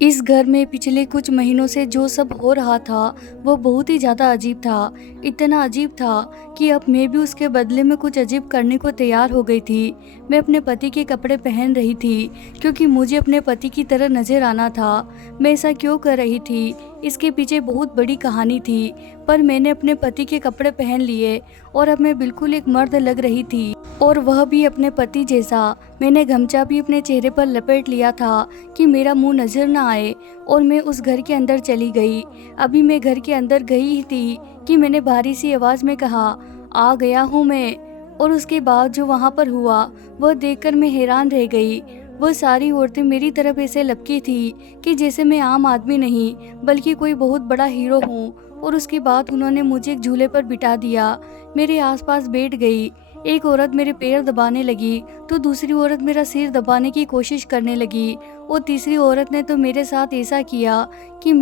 इस घर में पिछले कुछ महीनों से जो सब हो रहा था वो बहुत ही ज़्यादा अजीब था। इतना अजीब था कि अब मैं भी उसके बदले में कुछ अजीब करने को तैयार हो गई थी। मैं अपने पति के कपड़े पहन रही थी क्योंकि मुझे अपने पति की तरह नज़र आना था। मैं ऐसा क्यों कर रही थी, इसके पीछे बहुत बड़ी कहानी थी। पर मैंने अपने पति के कपड़े पहन लिए और अब मैं बिल्कुल एक मर्द लग रही थी, और वह भी अपने पति जैसा। मैंने गमछा भी अपने चेहरे पर लपेट लिया था कि मेरा मुंह नजर न आए, और मैं उस घर के अंदर चली गई। अभी मैं घर के अंदर गई ही थी कि मैंने भारी सी आवाज में कहा, आ गया हूँ मैं। और उसके बाद जो वहाँ पर हुआ वह देखकर मैं हैरान रह गई। वह सारी औरतें मेरी तरफ ऐसे लपकी थी कि जैसे मैं आम आदमी नहीं बल्कि कोई बहुत बड़ा हीरो हूँ। और उसके बाद उन्होंने मुझे एक झूले पर बिठा दिया, मेरे आसपास बैठ गई। एक औरत मेरे पैर दबाने लगी तो दूसरी औरत मेरा सिर दबाने की कोशिश करने लगी, और तीसरी औरत ने तो मेरे साथ ऐसा किया कि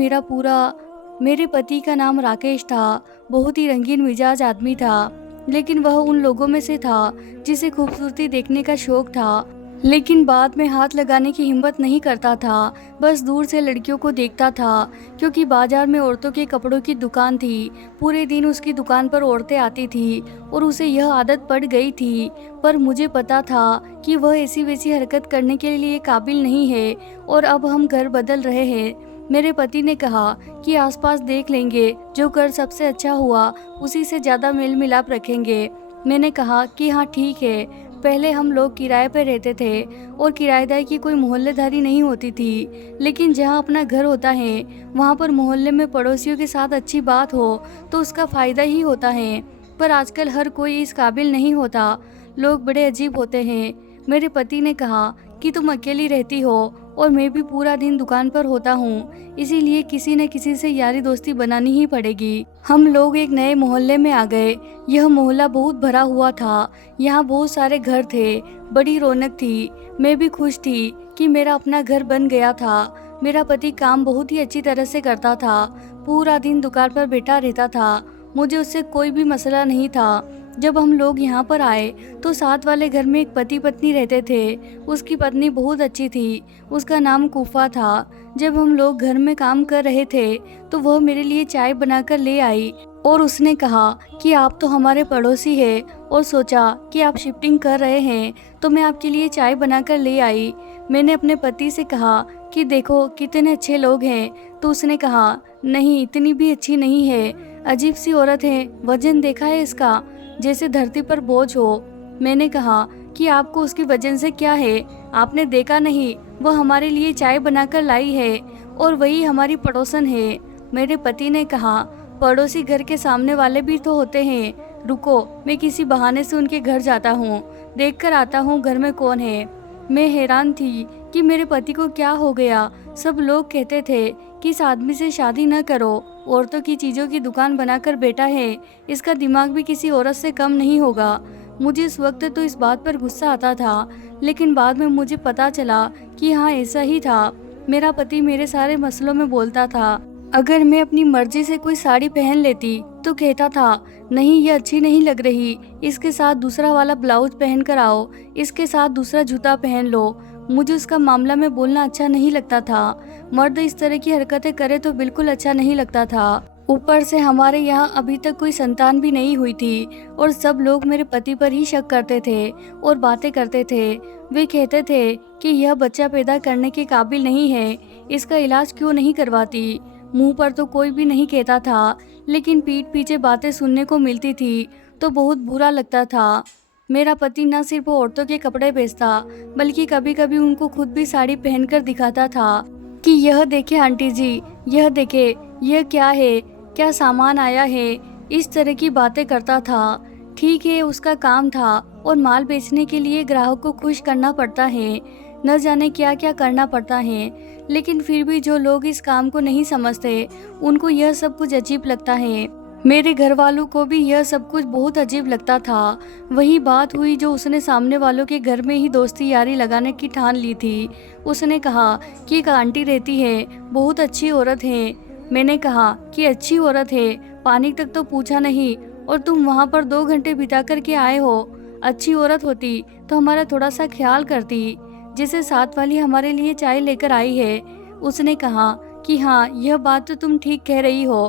मेरे पति का नाम राकेश था। बहुत ही रंगीन मिजाज आदमी था, लेकिन वह उन लोगों में से था जिसे खूबसूरती देखने का शौक था, लेकिन बाद में हाथ लगाने की हिम्मत नहीं करता था। बस दूर से लड़कियों को देखता था, क्योंकि बाजार में औरतों के कपड़ों की दुकान थी। पूरे दिन उसकी दुकान पर औरतें आती थी और उसे यह आदत पड़ गई थी। पर मुझे पता था कि वह ऐसी वैसी हरकत करने के लिए काबिल नहीं है। और अब हम घर बदल रहे हैं। मेरे पति ने कहा कि आसपास देख लेंगे, जो घर सबसे अच्छा हुआ उसी से ज़्यादा मेल मिलाप रखेंगे। मैंने कहा कि हाँ ठीक है। पहले हम लोग किराए पर रहते थे और किराएदार की कोई मोहल्लेदारी नहीं होती थी, लेकिन जहाँ अपना घर होता है वहाँ पर मोहल्ले में पड़ोसियों के साथ अच्छी बात हो तो उसका फ़ायदा ही होता है। पर आजकल हर कोई इस काबिल नहीं होता, लोग बड़े अजीब होते हैं। मेरे पति ने कहा कि तुम अकेली रहती हो और मैं भी पूरा दिन दुकान पर होता हूँ, इसीलिए किसी न किसी से यारी दोस्ती बनानी ही पड़ेगी। हम लोग एक नए मोहल्ले में आ गए। यह मोहल्ला बहुत भरा हुआ था, यहाँ बहुत सारे घर थे, बड़ी रौनक थी। मैं भी खुश थी कि मेरा अपना घर बन गया था। मेरा पति काम बहुत ही अच्छी तरह से करता था, पूरा दिन दुकान पर बैठा रहता था। मुझे उससे कोई भी मसला नहीं था। जब हम लोग यहाँ पर आए तो साथ वाले घर में एक पति पत्नी रहते थे। उसकी पत्नी बहुत अच्छी थी, उसका नाम कूफा था। जब हम लोग घर में काम कर रहे थे तो वह मेरे लिए चाय बनाकर ले आई, और उसने कहा कि आप तो हमारे पड़ोसी हैं, और सोचा कि आप शिफ्टिंग कर रहे हैं तो मैं आपके लिए चाय बनाकर ले आई। मैंने अपने पति से कहा कि देखो कितने अच्छे लोग हैं, तो उसने कहा नहीं, इतनी भी अच्छी नहीं है, अजीब सी औरत है, वजन देखा है इसका, जैसे धरती पर बोझ हो। मैंने कहा कि आपको उसकी वजन से क्या है, आपने देखा नहीं, वह हमारे लिए चाय बनाकर लाई है और वही हमारी पड़ोसन है। मेरे पति ने कहा पड़ोसी घर के सामने वाले भी तो होते हैं, रुको मैं किसी बहाने से उनके घर जाता हूँ, देखकर आता हूँ घर में कौन है। मैं हैरान थी कि मेरे पति को क्या हो गया। सब लोग कहते थे कि इस आदमी से शादी न करो, औरतों की चीज़ों की दुकान बनाकर बैठा है, इसका दिमाग भी किसी औरत से कम नहीं होगा। मुझे इस वक्त तो इस बात पर गुस्सा आता था, लेकिन बाद में मुझे पता चला कि हाँ ऐसा ही था। मेरा पति मेरे सारे मसलों में बोलता था। अगर मैं अपनी मर्जी से कोई साड़ी पहन लेती तो कहता था नहीं ये अच्छी नहीं लग रही, इसके साथ दूसरा वाला ब्लाउज पहन कर आओ, इसके साथ दूसरा जूता पहन लो। मुझे उसका मामला में बोलना अच्छा नहीं लगता था। मर्द इस तरह की हरकतें करे तो बिल्कुल अच्छा नहीं लगता था। ऊपर से हमारे यहाँ अभी तक कोई संतान भी नहीं हुई थी, और सब लोग मेरे पति पर ही शक करते थे और बातें करते थे। वे कहते थे कि यह बच्चा पैदा करने के काबिल नहीं है, इसका इलाज क्यों नहीं करवाती। मुंह पर तो कोई भी नहीं कहता था, लेकिन पीठ पीछे बातें सुनने को मिलती थी तो बहुत बुरा लगता था। मेरा पति न सिर्फ औरतों के कपड़े बेचता बल्कि कभी कभी उनको खुद भी साड़ी पहनकर दिखाता था कि यह देखे आंटी जी, यह देखे, यह क्या है, क्या सामान आया है। इस तरह की बातें करता था। ठीक है, उसका काम था, और माल बेचने के लिए ग्राहक को खुश करना पड़ता है, न जाने क्या क्या करना पड़ता है। लेकिन फिर भी जो लोग इस काम को नहीं समझते उनको यह सब कुछ अजीब लगता है। मेरे घर वालों को भी यह सब कुछ बहुत अजीब लगता था। वही बात हुई जो उसने सामने वालों के घर में ही दोस्ती यारी लगाने की ठान ली थी। उसने कहा कि एक आंटी रहती है, बहुत अच्छी औरत है। मैंने कहा कि अच्छी औरत है, पानी तक तो पूछा नहीं, और तुम वहाँ पर 2 घंटे बिता कर के आए हो। अच्छी औरत होती तो हमारा थोड़ा सा ख्याल करती, जैसे साथ वाली हमारे लिए चाय लेकर आई है। उसने कहा कि हाँ, यह बात तो तुम ठीक कह रही हो।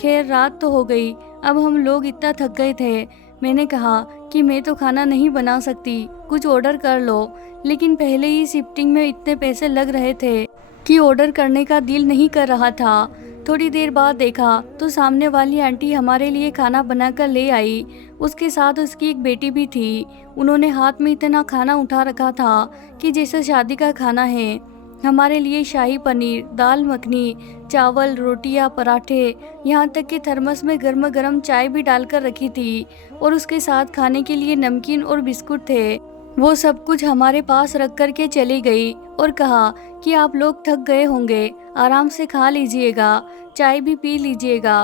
खैर, रात तो हो गई, अब हम लोग इतना थक गए थे। मैंने कहा कि मैं तो खाना नहीं बना सकती, कुछ ऑर्डर कर लो। लेकिन पहले ही शिफ्टिंग में इतने पैसे लग रहे थे कि ऑर्डर करने का दिल नहीं कर रहा था। थोड़ी देर बाद देखा तो सामने वाली आंटी हमारे लिए खाना बनाकर ले आई। उसके साथ उसकी एक बेटी भी थी। उन्होंने हाथ में इतना खाना उठा रखा था कि जैसे शादी का खाना है। हमारे लिए शाही पनीर, दाल मखनी, चावल, रोटियां, पराठे, यहाँ तक कि थर्मस में गर्मा गर्म चाय भी डालकर रखी थी और उसके साथ खाने के लिए नमकीन और बिस्कुट थे। वो सब कुछ हमारे पास रख कर के चली गई और कहा कि आप लोग थक गए होंगे, आराम से खा लीजिएगा, चाय भी पी लीजिएगा।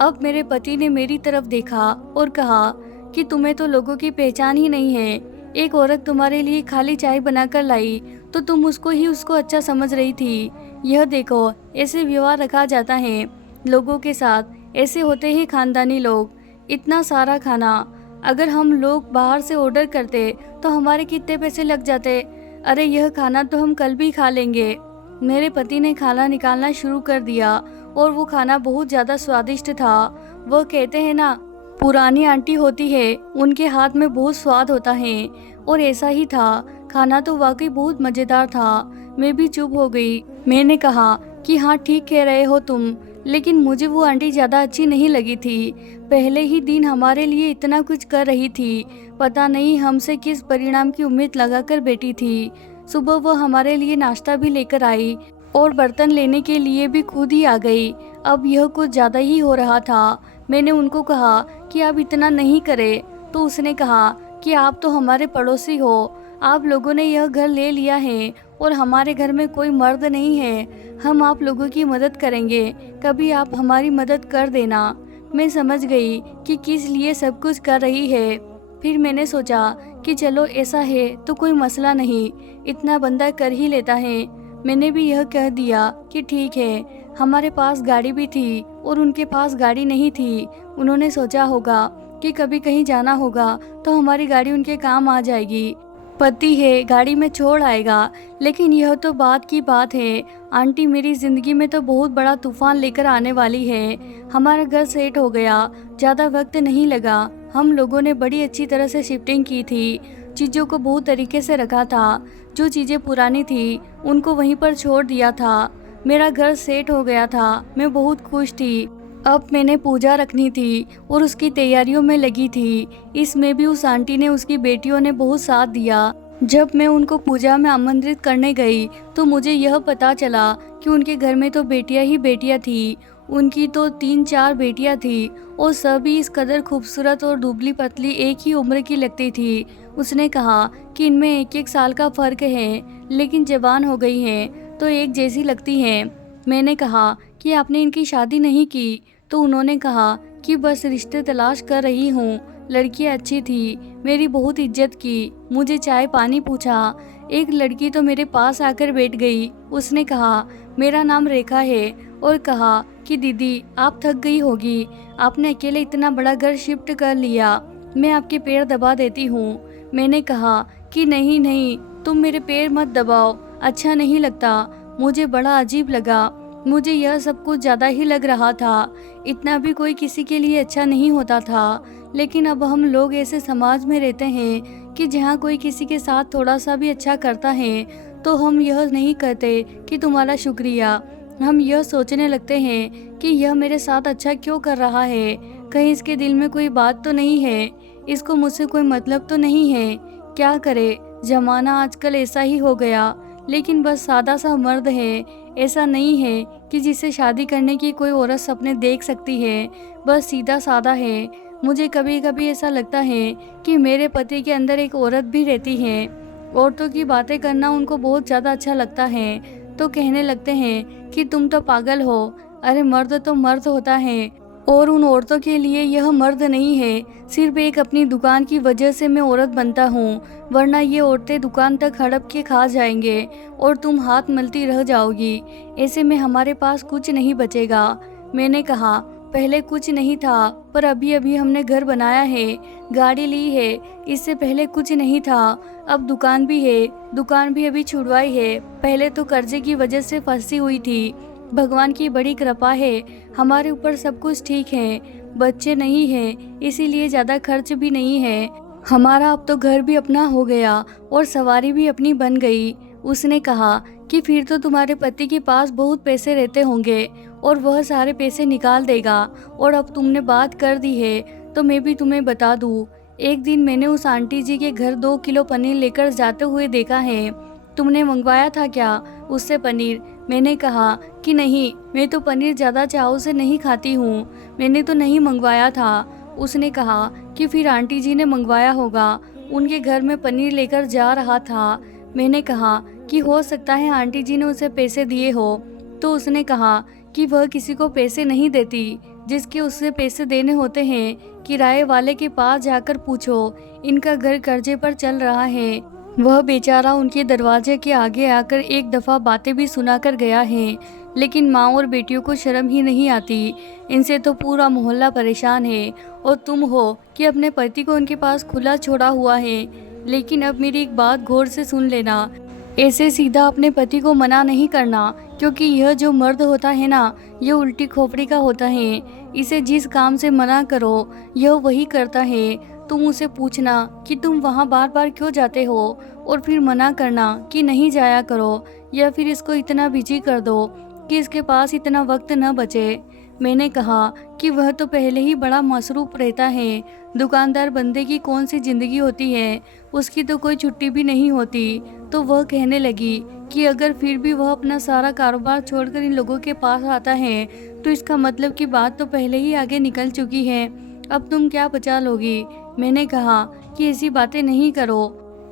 अब मेरे पति ने मेरी तरफ देखा और कहा कि तुम्हें तो लोगों की पहचान ही नहीं है। एक औरत तुम्हारे लिए खाली चाय बनाकर लाई तो तुम उसको अच्छा समझ रही थी। यह देखो, ऐसे व्यवहार रखा जाता है लोगों के साथ, ऐसे होते हैं खानदानी लोग। इतना सारा खाना अगर हम लोग बाहर से ऑर्डर करते तो हमारे कितने पैसे लग जाते। अरे, यह खाना तो हम कल भी खा लेंगे। मेरे पति ने खाना निकालना शुरू कर दिया और वो खाना बहुत ज़्यादा स्वादिष्ट था। वो कहते हैं ना, पुरानी आंटी होती है, उनके हाथ में बहुत स्वाद होता है, और ऐसा ही था। खाना तो वाकई बहुत मज़ेदार था। मैं भी चुप हो गई। मैंने कहा कि हाँ, ठीक कह रहे हो तुम, लेकिन मुझे वो आंटी ज़्यादा अच्छी नहीं लगी थी। पहले ही दिन हमारे लिए इतना कुछ कर रही थी, पता नहीं हमसे किस परिणाम की उम्मीद लगाकर बैठी थी। सुबह वो हमारे लिए नाश्ता भी लेकर आई और बर्तन लेने के लिए भी खुद ही आ गई। अब यह कुछ ज़्यादा ही हो रहा था। मैंने उनको कहा कि आप इतना नहीं करें, तो उसने कहा कि आप तो हमारे पड़ोसी हो, आप लोगों ने यह घर ले लिया है और हमारे घर में कोई मर्द नहीं है। हम आप लोगों की मदद करेंगे, कभी आप हमारी मदद कर देना। मैं समझ गई कि किस लिए सब कुछ कर रही है। फिर मैंने सोचा कि चलो ऐसा है तो कोई मसला नहीं, इतना बंदा कर ही लेता है। मैंने भी यह कह दिया कि ठीक है। हमारे पास गाड़ी भी थी और उनके पास गाड़ी नहीं थी। उन्होंने सोचा होगा कि कभी कहीं जाना होगा तो हमारी गाड़ी उनके काम आ जाएगी। पति है, गाड़ी में छोड़ आएगा। लेकिन यह तो बात की बात है, आंटी मेरी ज़िंदगी में तो बहुत बड़ा तूफान लेकर आने वाली है। हमारा घर सेट हो गया, ज़्यादा वक्त नहीं लगा। हम लोगों ने बड़ी अच्छी तरह से शिफ्टिंग की थी, चीज़ों को बहुत तरीके से रखा था। जो चीज़ें पुरानी थी उनको वहीं पर छोड़ दिया था। मेरा घर सेट हो गया था, मैं बहुत खुश थी। अब मैंने पूजा रखनी थी और उसकी तैयारियों में लगी थी। इसमें भी उस आंटी ने, उसकी बेटियों ने बहुत साथ दिया। जब मैं उनको पूजा में आमंत्रित करने गई तो मुझे यह पता चला कि उनके घर में तो बेटियां ही बेटियां थी। उनकी तो 3-4 बेटियां थी और सभी इस कदर खूबसूरत और दुबली पतली एक ही उम्र की लगती थी। उसने कहा कि इनमें 1-1 साल का फ़र्क है, लेकिन जवान हो गई हैं तो एक जैसी लगती हैं। मैंने कहा कि आपने इनकी शादी नहीं की? तो उन्होंने कहा कि बस रिश्ते तलाश कर रही हूँ। लड़की अच्छी थी, मेरी बहुत इज्जत की, मुझे चाय पानी पूछा। एक लड़की तो मेरे पास आकर बैठ गई। उसने कहा मेरा नाम रेखा है और कहा कि दीदी, आप थक गई होगी, आपने अकेले इतना बड़ा घर शिफ्ट कर लिया, मैं आपके पैर दबा देती हूँ। मैंने कहा कि नहीं नहीं, तुम मेरे पैर मत दबाओ, अच्छा नहीं लगता। मुझे बड़ा अजीब लगा, मुझे यह सब कुछ ज़्यादा ही लग रहा था। इतना भी कोई किसी के लिए अच्छा नहीं होता था। लेकिन अब हम लोग ऐसे समाज में रहते हैं कि जहाँ कोई किसी के साथ थोड़ा सा भी अच्छा करता है तो हम यह नहीं कहते कि तुम्हारा शुक्रिया। हम यह सोचने लगते हैं कि यह मेरे साथ अच्छा क्यों कर रहा है, कहीं इसके दिल में कोई बात तो नहीं है, इसको मुझसे कोई मतलब तो नहीं है। क्या करे, ज़माना आजकल ऐसा ही हो गया। लेकिन बस सादा सा मर्द है, ऐसा नहीं है कि जिससे शादी करने की कोई औरत सपने देख सकती है। बस सीधा सादा है। मुझे कभी कभी ऐसा लगता है कि मेरे पति के अंदर एक औरत भी रहती है। औरतों की बातें करना उनको बहुत ज़्यादा अच्छा लगता है, तो कहने लगते हैं कि तुम तो पागल हो। अरे, मर्द तो मर्द होता है, और उन औरतों के लिए यह मर्द नहीं है। सिर्फ एक अपनी दुकान की वजह से मैं औरत बनता हूँ, वरना ये औरतें दुकान तक हड़प के खा जाएंगे और तुम हाथ मलती रह जाओगी। ऐसे में हमारे पास कुछ नहीं बचेगा। मैंने कहा पहले कुछ नहीं था, पर अभी अभी हमने घर बनाया है, गाड़ी ली है। इससे पहले कुछ नहीं था। अब दुकान भी है, दुकान भी अभी छुड़वाई है। पहले तो कर्जे की वजह से फंसी हुई थी। भगवान की बड़ी कृपा है, हमारे ऊपर सब कुछ ठीक है। बच्चे नहीं हैं, इसीलिए ज़्यादा खर्च भी नहीं है। हमारा अब तो घर भी अपना हो गया और सवारी भी अपनी बन गई। उसने कहा कि फिर तो तुम्हारे पति के पास बहुत पैसे रहते होंगे और वह सारे पैसे निकाल देगा। और अब तुमने बात कर दी है तो मैं भी तुम्हें बता दूँ, एक दिन मैंने उस आंटी जी के घर 2 किलो पनीर लेकर जाते हुए देखा है। तुमने मंगवाया था क्या उससे पनीर? मैंने कहा कि नहीं, मैं तो पनीर ज़्यादा चाव से नहीं खाती हूँ, मैंने तो नहीं मंगवाया था। उसने कहा कि फिर आंटी जी ने मंगवाया होगा, उनके घर में पनीर लेकर जा रहा था। मैंने कहा कि हो सकता है आंटी जी ने उसे पैसे दिए हो। तो उसने कहा कि वह किसी को पैसे नहीं देती, जिसके उससे पैसे देने होते हैं किराए वाले के पास जाकर पूछो, इनका घर कर्जे पर चल रहा है। वह बेचारा उनके दरवाजे के आगे आकर एक दफ़ा बातें भी सुनाकर गया है, लेकिन माँ और बेटियों को शर्म ही नहीं आती। इनसे तो पूरा मोहल्ला परेशान है और तुम हो कि अपने पति को उनके पास खुला छोड़ा हुआ है। लेकिन अब मेरी एक बात गौर से सुन लेना, ऐसे सीधा अपने पति को मना नहीं करना, क्योंकि यह जो मर्द होता है ना, यह उल्टी खोपड़ी का होता है। इसे जिस काम से मना करो यह वही करता है। तुम उसे पूछना कि तुम वहाँ बार बार क्यों जाते हो, और फिर मना करना कि नहीं जाया करो, या फिर इसको इतना बिजी कर दो कि इसके पास इतना वक्त न बचे। मैंने कहा कि वह तो पहले ही बड़ा मसरूफ रहता है, दुकानदार बंदे की कौन सी ज़िंदगी होती है, उसकी तो कोई छुट्टी भी नहीं होती। तो वह कहने लगी कि अगर फिर भी वह अपना सारा कारोबार छोड़कर इन लोगों के पास आता है तो इसका मतलब कि बात तो पहले ही आगे निकल चुकी है, अब तुम क्या बचा लोगी। मैंने कहा कि ऐसी बातें नहीं करो।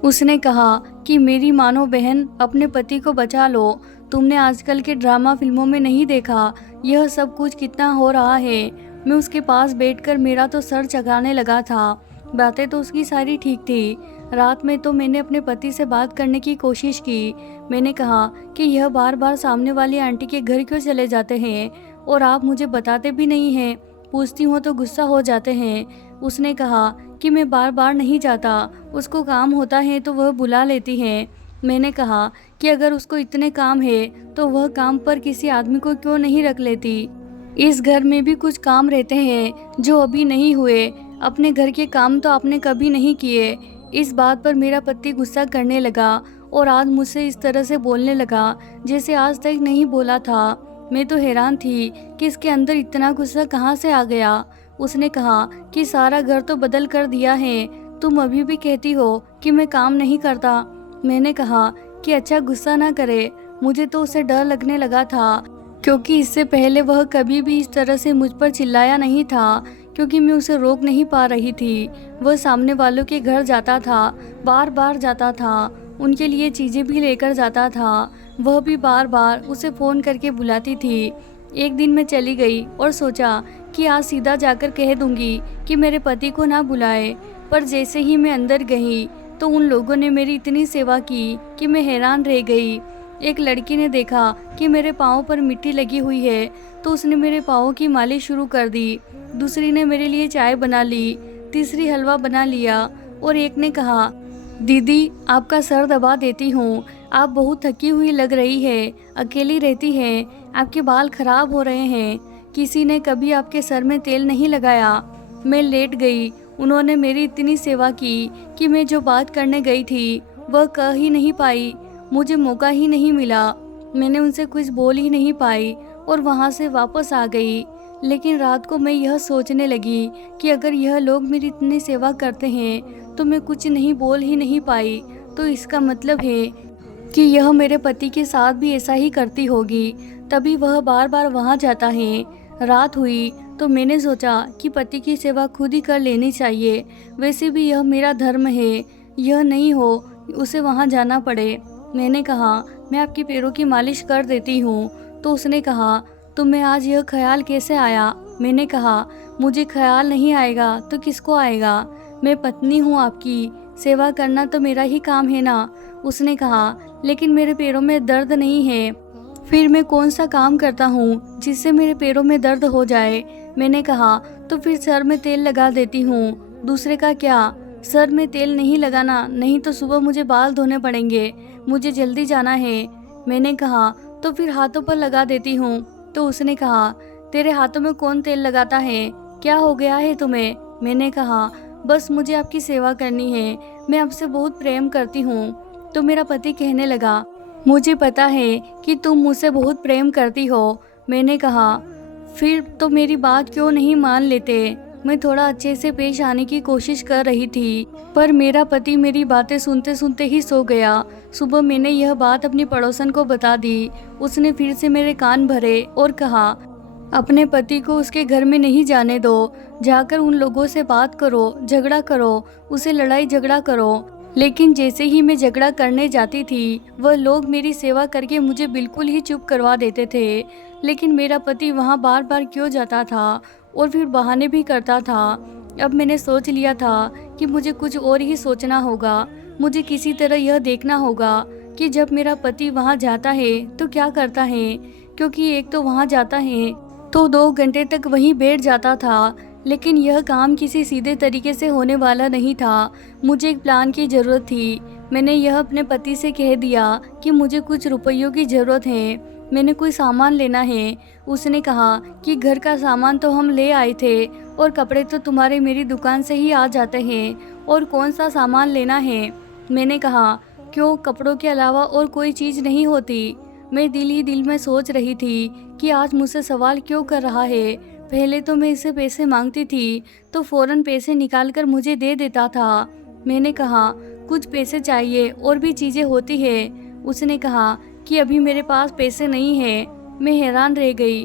उसने कहा कि मेरी मानो बहन, अपने पति को बचा लो। तुमने आजकल के ड्रामा फिल्मों में नहीं देखा यह सब कुछ कितना हो रहा है। मैं उसके पास बैठकर मेरा तो सर चकराने लगा था। बातें तो उसकी सारी ठीक थी। रात में तो मैंने अपने पति से बात करने की कोशिश की। मैंने कहा कि यह बार बार सामने वाली आंटी के घर क्यों चले जाते हैं और आप मुझे बताते भी नहीं हैं, पूछती हूँ तो गुस्सा हो जाते हैं। उसने कहा कि मैं बार बार नहीं जाता, उसको काम होता है तो वह बुला लेती है। मैंने कहा कि अगर उसको इतने काम है तो वह काम पर किसी आदमी को क्यों नहीं रख लेती। इस घर में भी कुछ काम रहते हैं जो अभी नहीं हुए। अपने घर के काम तो आपने कभी नहीं किए। इस बात पर मेरा पति गुस्सा करने लगा और आज मुझसे इस तरह से बोलने लगा जैसे आज तक नहीं बोला था। मैं तो हैरान थी कि इसके अंदर इतना गुस्सा कहाँ से आ गया। उसने कहा कि सारा घर तो बदल कर दिया है, तुम अभी भी कहती हो कि मैं काम नहीं करता। मैंने कहा कि अच्छा गुस्सा ना करे, मुझे तो उसे डर लगने लगा था, क्योंकि इससे पहले वह कभी भी इस तरह से मुझ पर चिल्लाया नहीं था, क्योंकि मैं उसे रोक नहीं पा रही थी। वह सामने वालों के घर जाता था, बार बार जाता था, उनके लिए चीज़ें भी लेकर जाता था। वह भी बार बार उसे फ़ोन करके बुलाती थी। एक दिन मैं चली गई और सोचा कि आज सीधा जाकर कह दूंगी कि मेरे पति को ना बुलाए, पर जैसे ही मैं अंदर गई तो उन लोगों ने मेरी इतनी सेवा की कि मैं हैरान रह गई। एक लड़की ने देखा कि मेरे पाँव पर मिट्टी लगी हुई है तो उसने मेरे पाँवों की मालिश शुरू कर दी। दूसरी ने मेरे लिए चाय बना ली, तीसरी हलवा बना लिया और एक ने कहा, दीदी आपका सर दबा देती हूँ, आप बहुत थकी हुई लग रही है, अकेली रहती हैं, आपके बाल खराब हो रहे हैं, किसी ने कभी आपके सर में तेल नहीं लगाया। मैं लेट गई। उन्होंने मेरी इतनी सेवा की कि मैं जो बात करने गई थी वह कह ही नहीं पाई, मुझे मौका ही नहीं मिला। मैंने उनसे कुछ बोल ही नहीं पाई और वहाँ से वापस आ गई। लेकिन रात को मैं यह सोचने लगी कि अगर यह लोग मेरी इतनी सेवा करते हैं तो मैं कुछ नहीं बोल ही नहीं पाई, तो इसका मतलब है कि यह मेरे पति के साथ भी ऐसा ही करती होगी, तभी वह बार बार वहाँ जाता है। रात हुई तो मैंने सोचा कि पति की सेवा खुद ही कर लेनी चाहिए, वैसे भी यह मेरा धर्म है, यह नहीं हो उसे वहाँ जाना पड़े। मैंने कहा मैं आपके पैरों की मालिश कर देती हूँ। तो उसने कहा तुम्हें आज यह ख्याल कैसे आया? मैंने कहा मुझे ख्याल नहीं आएगा तो किसको आएगा, मैं पत्नी हूँ आपकी, सेवा करना तो मेरा ही काम है ना। उसने कहा लेकिन मेरे पैरों में दर्द नहीं है, फिर मैं कौन सा काम करता हूँ जिससे मेरे पैरों में दर्द हो जाए। मैंने कहा, तो फिर सर में तेल लगा देती हूँ। दूसरे का क्या? सर में तेल नहीं लगाना, नहीं तो सुबह मुझे बाल धोने पड़ेंगे, मुझे जल्दी जाना है। मैंने कहा, तो फिर हाथों पर लगा देती हूँ। तो उसने कहा, तेरे हाथों में कौन तेल लगाता है, क्या हो गया है तुम्हें? मैंने कहा, बस मुझे आपकी सेवा करनी है, मैं आपसे बहुत प्रेम करती हूँ। तो मेरा पति कहने लगा, मुझे पता है कि तुम मुझसे बहुत प्रेम करती हो। मैंने कहा, फिर तो मेरी बात क्यों नहीं मान लेते? मैं थोड़ा अच्छे से पेश आने की कोशिश कर रही थी, पर मेरा पति मेरी बातें सुनते सुनते ही सो गया। सुबह मैंने यह बात अपनी पड़ोसन को बता दी। उसने फिर से मेरे कान भरे और कहा, अपने पति को उसके घर में नहीं जाने दो, जाकर उन लोगों से बात करो, झगड़ा करो, उसे लड़ाई झगड़ा करो। लेकिन जैसे ही मैं झगड़ा करने जाती थी, वह लोग मेरी सेवा करके मुझे बिल्कुल ही चुप करवा देते थे। लेकिन मेरा पति वहाँ बार बार क्यों जाता था और फिर बहाने भी करता था। अब मैंने सोच लिया था कि मुझे कुछ और ही सोचना होगा। मुझे किसी तरह यह देखना होगा कि जब मेरा पति वहाँ जाता है तो क्या करता है, क्योंकि एक तो वहाँ जाता है तो 2 घंटे तक वहीं बैठ जाता था। लेकिन यह काम किसी सीधे तरीके से होने वाला नहीं था। मुझे एक प्लान की ज़रूरत थी। मैंने यह अपने पति से कह दिया कि मुझे कुछ रुपयों की ज़रूरत है, मैंने कोई सामान लेना है। उसने कहा कि घर का सामान तो हम ले आए थे और कपड़े तो तुम्हारे मेरी दुकान से ही आ जाते हैं, और कौन सा सामान लेना है? मैंने कहा, क्यों, कपड़ों के अलावा और कोई चीज़ नहीं होती? मैं दिल ही दिल में सोच रही थी कि आज मुझसे सवाल क्यों कर रहा है। पहले तो मैं इससे पैसे मांगती थी तो फौरन पैसे निकाल कर मुझे दे देता था। मैंने कहा, कुछ पैसे चाहिए, और भी चीज़ें होती है। उसने कहा कि अभी मेरे पास पैसे नहीं है। मैं हैरान रह गई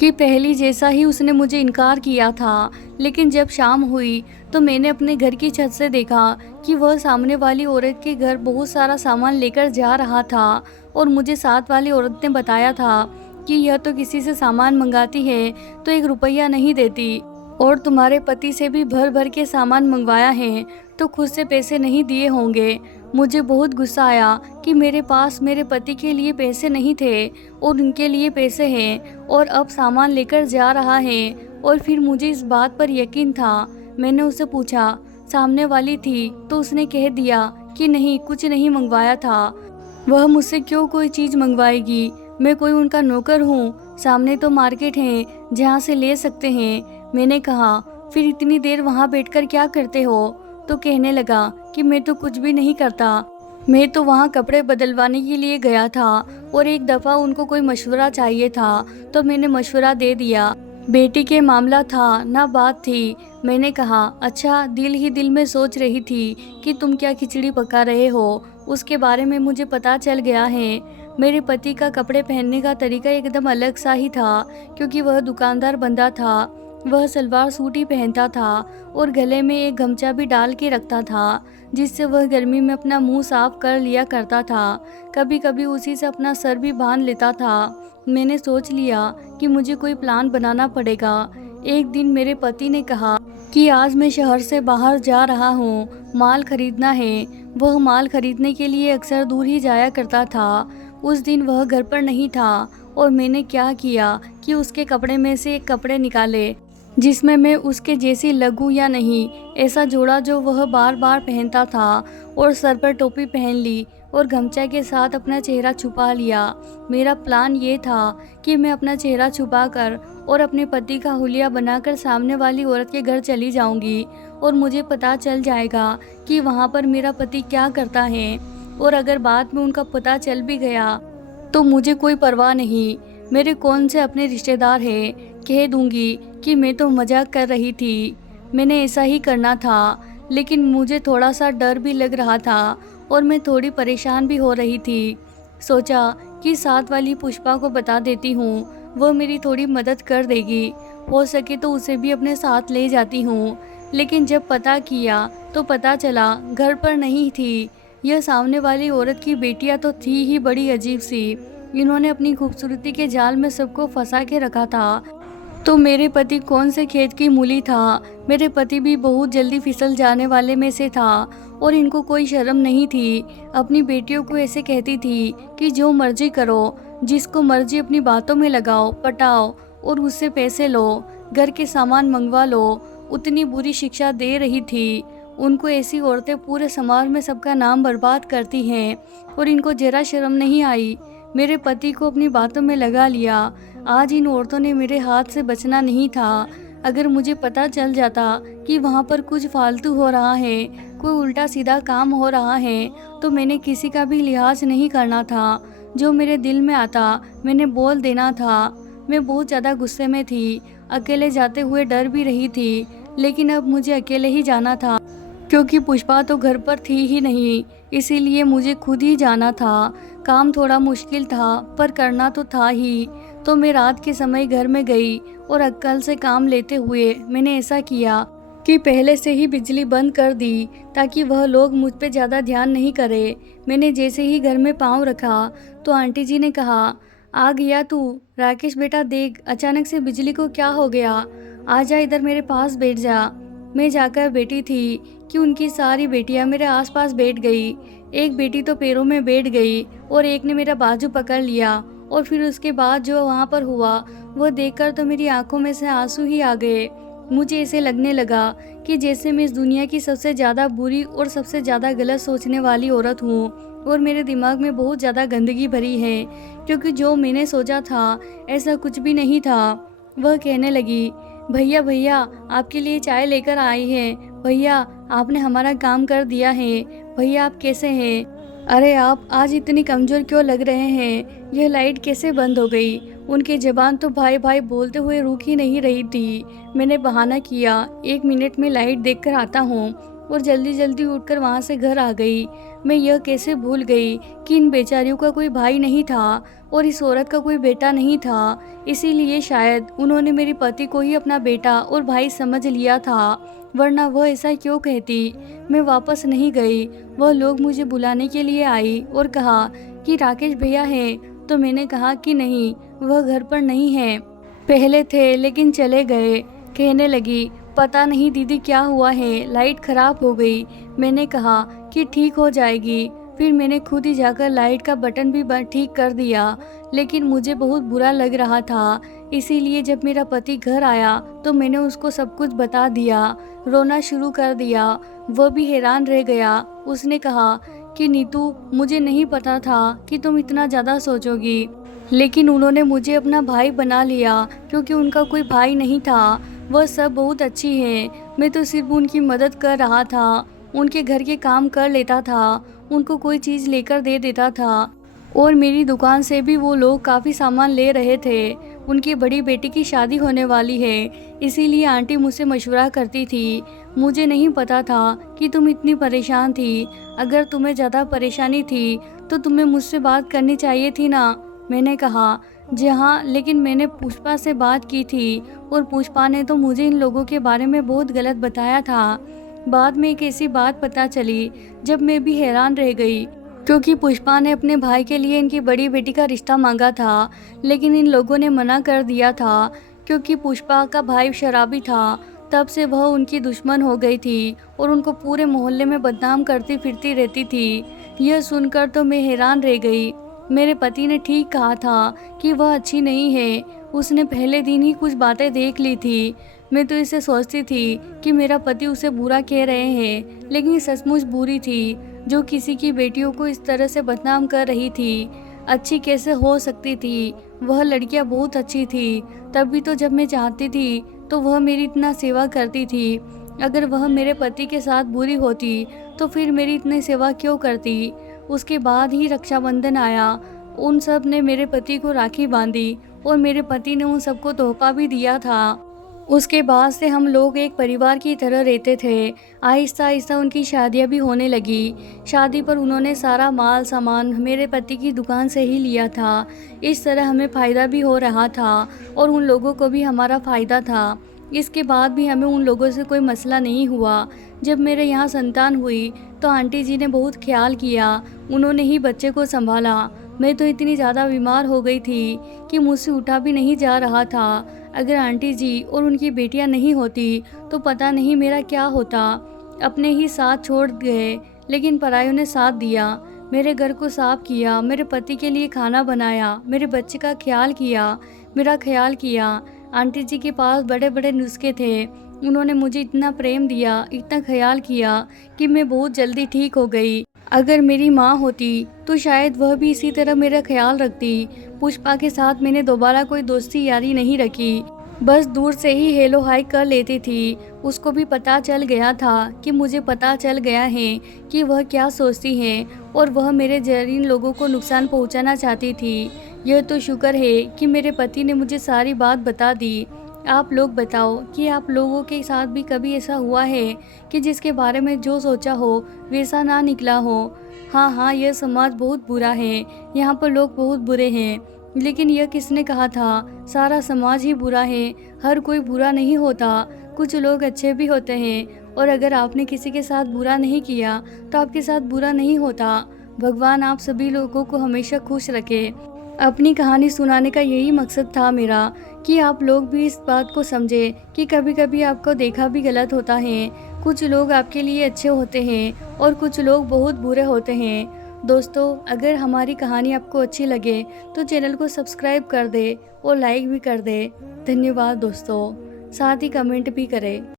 कि पहली जैसा ही उसने मुझे इनकार किया था। लेकिन जब शाम हुई तो मैंने अपने घर की छत से देखा कि वह सामने वाली औरत के घर बहुत सारा सामान लेकर जा रहा था, और मुझे साथ वाली औरत ने बताया था कि यह तो किसी से सामान मंगाती है तो 1 रुपया नहीं देती, और तुम्हारे पति से भी भर भर के सामान मंगवाया है तो खुद से पैसे नहीं दिए होंगे। मुझे बहुत गुस्सा आया कि मेरे पास मेरे पति के लिए पैसे नहीं थे और उनके लिए पैसे हैं, और अब सामान लेकर जा रहा है। और फिर मुझे इस बात पर यकीन था। मैंने उससे पूछा, सामने वाली थी, तो उसने कह दिया कि नहीं, कुछ नहीं मंगवाया था। वह मुझसे क्यों कोई चीज़ मंगवाएगी? मैं कोई उनका नौकर हूँ? सामने तो मार्केट है जहाँ से ले सकते हैं। मैंने कहा, फिर इतनी देर वहाँ बैठकर क्या करते हो? तो कहने लगा कि मैं तो कुछ भी नहीं करता, मैं तो वहाँ कपड़े बदलवाने के लिए गया था, और एक दफ़ा उनको कोई मशवरा चाहिए था तो मैंने मशवरा दे दिया। बेटी के मामला था ना बात थी। मैंने कहा, अच्छा, दिल ही दिल में सोच रही थी कि तुम क्या खिचड़ी पका रहे हो, उसके बारे में मुझे पता चल गया है। मेरे पति का कपड़े पहनने का तरीका एकदम अलग सा ही था, क्योंकि वह दुकानदार बंदा था। वह सलवार सूट ही पहनता था और गले में एक गमछा भी डाल के रखता था, जिससे वह गर्मी में अपना मुंह साफ कर लिया करता था। कभी कभी उसी से अपना सर भी बांध लेता था। मैंने सोच लिया कि मुझे कोई प्लान बनाना पड़ेगा। एक दिन मेरे पति ने कहा कि आज मैं शहर से बाहर जा रहा हूँ, माल खरीदना है। वह माल खरीदने के लिए अक्सर दूर ही जाया करता था। उस दिन वह घर पर नहीं था, और मैंने क्या किया कि उसके कपड़े में से एक कपड़े निकाले जिसमें मैं उसके जैसी लगूं या नहीं, ऐसा जोड़ा जो वह बार बार पहनता था, और सर पर टोपी पहन ली और गमछा के साथ अपना चेहरा छुपा लिया। मेरा प्लान ये था कि मैं अपना चेहरा छुपाकर और अपने पति का हुलिया बनाकर सामने वाली औरत के घर चली जाऊंगी, और मुझे पता चल जाएगा कि वहाँ पर मेरा पति क्या करता है। और अगर बाद में उनका पता चल भी गया तो मुझे कोई परवाह नहीं, मेरे कौन से अपने रिश्तेदार हैं, कह दूंगी कि मैं तो मजाक कर रही थी। मैंने ऐसा ही करना था, लेकिन मुझे थोड़ा सा डर भी लग रहा था और मैं थोड़ी परेशान भी हो रही थी। सोचा कि साथ वाली पुष्पा को बता देती हूँ, वह मेरी थोड़ी मदद कर देगी, हो सके तो उसे भी अपने साथ ले जाती हूँ। लेकिन जब पता किया तो पता चला घर पर नहीं थी। यह सामने वाली औरत की बेटियां तो थी ही बड़ी अजीब सी। इन्होंने अपनी खूबसूरती के जाल में सबको फंसा के रखा था। तो मेरे पति कौन से खेत की मूली था? मेरे पति भी बहुत जल्दी फिसल जाने वाले में से था, और इनको कोई शर्म नहीं थी। अपनी बेटियों को ऐसे कहती थी कि जो मर्जी करो, जिसको मर्जी अपनी बातों में लगाओ, पटाओ और उससे पैसे लो। घर के सामान मंगवा लो, उतनी बुरी शिक्षा दे रही थी। उनको ऐसी औरतें पूरे समाज में सबका नाम बर्बाद करती हैं और इनको जरा शर्म नहीं आई। मेरे पति को अपनी बातों में लगा लिया। आज इन औरतों ने मेरे हाथ से बचना नहीं था। अगर मुझे पता चल जाता कि वहाँ पर कुछ फालतू हो रहा है, कोई उल्टा सीधा काम हो रहा है, तो मैंने किसी का भी लिहाज नहीं करना था। जो मेरे दिल में आता मैंने बोल देना था। मैं बहुत ज़्यादा गुस्से में थी। अकेले जाते हुए डर भी रही थी, लेकिन अब मुझे अकेले ही जाना था क्योंकि पुष्पा तो घर पर थी ही नहीं, इसीलिए मुझे खुद ही जाना था। काम थोड़ा मुश्किल था पर करना तो था ही। तो मैं रात के समय घर में गई और अक्कल से काम लेते हुए मैंने ऐसा किया कि पहले से ही बिजली बंद कर दी ताकि वह लोग मुझ पे ज़्यादा ध्यान नहीं करे। मैंने जैसे ही घर में पाँव रखा तो आंटी जी ने कहा, आ गया तू? राकेश बेटा देख, अचानक से बिजली को क्या हो गया? आ जा, इधर मेरे पास बैठ जा। मैं जाकर बैठी थी कि उनकी सारी बेटियां मेरे आसपास बैठ गई। एक बेटी तो पैरों में बैठ गई और एक ने मेरा बाजू पकड़ लिया। और फिर उसके बाद जो वहाँ पर हुआ वह देखकर तो मेरी आंखों में से आंसू ही आ गए। मुझे ऐसे लगने लगा कि जैसे मैं इस दुनिया की सबसे ज़्यादा बुरी और सबसे ज़्यादा गलत सोचने वाली औरत हूँ और मेरे दिमाग में बहुत ज़्यादा गंदगी भरी है, क्योंकि जो मैंने सोचा था ऐसा कुछ भी नहीं था। वह कहने लगी, भैया भैया आपके लिए चाय लेकर आई है। भैया आपने हमारा काम कर दिया है। भैया आप कैसे हैं? अरे आप आज इतनी कमज़ोर क्यों लग रहे हैं? यह लाइट कैसे बंद हो गई? उनकी ज़बान तो भाई भाई बोलते हुए रुक ही नहीं रही थी। मैंने बहाना किया, 1 मिनट में लाइट देखकर आता हूँ, और जल्दी जल्दी उठकर वहाँ से घर आ गई। मैं यह कैसे भूल गई कि इन बेचारियों का कोई भाई नहीं था और इस औरत का कोई बेटा नहीं था। इसीलिए शायद उन्होंने मेरे पति को ही अपना बेटा और भाई समझ लिया था, वरना वह ऐसा क्यों कहती। मैं वापस नहीं गई। वह लोग मुझे बुलाने के लिए आई और कहा कि राकेश भैया हैं, तो मैंने कहा कि नहीं, वह घर पर नहीं है। पहले थे लेकिन चले गए। कहने लगी, पता नहीं दीदी क्या हुआ है, लाइट खराब हो गई। मैंने कहा कि ठीक हो जाएगी। फिर मैंने खुद ही जाकर लाइट का बटन भी ठीक कर दिया, लेकिन मुझे बहुत बुरा लग रहा था। इसीलिए जब मेरा पति घर आया तो मैंने उसको सब कुछ बता दिया। रोना शुरू कर दिया। वह भी हैरान रह गया। उसने कहा कि नीतू, मुझे नहीं पता था कि तुम इतना ज़्यादा सोचोगी, लेकिन उन्होंने मुझे अपना भाई बना लिया क्योंकि उनका कोई भाई नहीं था। वह सब बहुत अच्छी हैं। मैं तो सिर्फ उनकी मदद कर रहा था, उनके घर के काम कर लेता था, उनको कोई चीज़ लेकर दे देता था, और मेरी दुकान से भी वो लोग काफ़ी सामान ले रहे थे। उनकी बड़ी बेटी की शादी होने वाली है, इसीलिए आंटी मुझसे मशवरा करती थी। मुझे नहीं पता था कि तुम इतनी परेशान थी। अगर तुम्हें ज़्यादा परेशानी थी तो तुम्हें मुझसे बात करनी चाहिए थी ना। मैंने कहा, जी हाँ, लेकिन मैंने पुष्पा से बात की थी और पुष्पा ने तो मुझे इन लोगों के बारे में बहुत गलत बताया था। बाद में एक ऐसी बात पता चली जब मैं भी हैरान रह गई, क्योंकि पुष्पा ने अपने भाई के लिए इनकी बड़ी बेटी का रिश्ता मांगा था, लेकिन इन लोगों ने मना कर दिया था क्योंकि पुष्पा का भाई शराबी था। तब से वह उनकी दुश्मन हो गई थी और उनको पूरे मोहल्ले में बदनाम करती फिरती रहती थी। यह सुनकर तो मैं हैरान रह गई। मेरे पति ने ठीक कहा था कि वह अच्छी नहीं है। उसने पहले दिन ही कुछ बातें देख ली थी। मैं तो इसे सोचती थी कि मेरा पति उसे बुरा कह रहे हैं, लेकिन सचमुच बुरी थी, जो किसी की बेटियों को इस तरह से बदनाम कर रही थी। अच्छी कैसे हो सकती थी? वह लड़कियां बहुत अच्छी थी। तभी तो जब मैं चाहती थी तो वह मेरी इतना सेवा करती थी। अगर वह मेरे पति के साथ बुरी होती तो फिर मेरी इतनी सेवा क्यों करती? उसके बाद ही रक्षाबंधन आया। उन सब ने मेरे पति को राखी बांधी और मेरे पति ने उन सबको तोहफा भी दिया था। उसके बाद से हम लोग एक परिवार की तरह रहते थे। आहिस्ता आहिस्ता उनकी शादियां भी होने लगी। शादी पर उन्होंने सारा माल सामान मेरे पति की दुकान से ही लिया था। इस तरह हमें फ़ायदा भी हो रहा था और उन लोगों को भी हमारा फ़ायदा था। इसके बाद भी हमें उन लोगों से कोई मसला नहीं हुआ। जब मेरे यहाँ संतान हुई तो आंटी जी ने बहुत ख्याल किया, उन्होंने ही बच्चे को संभाला। मैं तो इतनी ज़्यादा बीमार हो गई थी कि मुझसे उठा भी नहीं जा रहा था। अगर आंटी जी और उनकी बेटियां नहीं होती तो पता नहीं मेरा क्या होता। अपने ही साथ छोड़ गए, लेकिन परायों ने साथ दिया। मेरे घर को साफ किया, मेरे पति के लिए खाना बनाया, मेरे बच्चे का ख्याल किया, मेरा ख्याल किया। आंटी जी के पास बड़े बड़े नुस्खे थे। उन्होंने मुझे इतना प्रेम दिया, इतना ख्याल किया कि मैं बहुत जल्दी ठीक हो गई। अगर मेरी माँ होती तो शायद वह भी इसी तरह मेरा ख्याल रखती। पुष्पा के साथ मैंने दोबारा कोई दोस्ती यारी नहीं रखी, बस दूर से ही हेलो हाय कर लेती थी। उसको भी पता चल गया था कि मुझे पता चल गया है कि वह क्या सोचती है और वह मेरे जरीन लोगों को नुकसान पहुंचाना चाहती थी। यह तो शुक्र है कि मेरे पति ने मुझे सारी बात बता दी। आप लोग बताओ कि आप लोगों के साथ भी कभी ऐसा हुआ है कि जिसके बारे में जो सोचा हो वैसा ना निकला हो। हाँ हाँ, यह समाज बहुत बुरा है, यहाँ पर लोग बहुत बुरे हैं। लेकिन यह किसने कहा था सारा समाज ही बुरा है? हर कोई बुरा नहीं होता, कुछ लोग अच्छे भी होते हैं। और अगर आपने किसी के साथ बुरा नहीं किया तो आपके साथ बुरा नहीं होता। भगवान आप सभी लोगों को हमेशा खुश रखे। अपनी कहानी सुनाने का यही मकसद था मेरा कि आप लोग भी इस बात को समझे कि कभी कभी आपको देखा भी गलत होता है। कुछ लोग आपके लिए अच्छे होते हैं और कुछ लोग बहुत बुरे होते हैं। दोस्तों, अगर हमारी कहानी आपको अच्छी लगे तो चैनल को सब्सक्राइब कर दे और लाइक भी कर दे। धन्यवाद दोस्तों, साथ ही कमेंट भी करें।